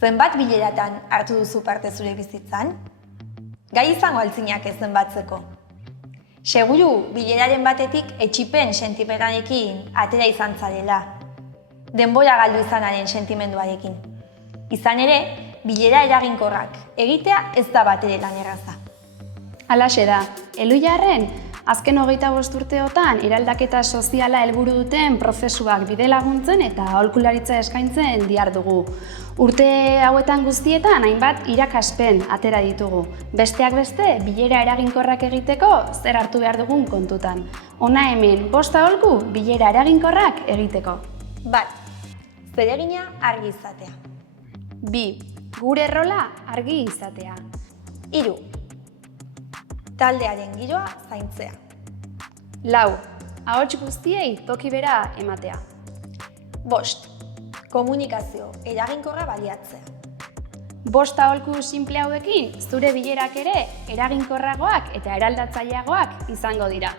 Zenbat bileratan hartu duzu parte zure bizitzan? Gai izango altzinak ez zenbatzeko. Seguru, bileraren batetik etsipen sentimentalekin atera izan zarela. Denbora galdu izanaren sentimenduarekin. Izan ere, bilera eraginkorrak egitea ez da batere lan erraza. Halaxe da, Elhuyarren, azken 25 urteotan eraldaketa soziala helburu duten prozesuak bidelaguntzen eta aholkularitza eskaintzen dihardugu. Urte hauetan guztietan hainbat irakaspen atera ditugu. Besteak beste, bilera eraginkorrak egiteko zer hartu behar dugun kontutan. Hona hemen 5 aholku bilera eraginkorrak egiteko. Bat, zeregina argi izatea. 2. Gure rola argi izatea. 3. Taldearen giroa zaintzea. 4. Ahots guztiei toki bera ematea. 5. Komunikazio eraginkorra baliatzea. 5 aholku sinple hauekin zure bilerak ere eraginkorragoak eta eraldatzaileagoak izango dira.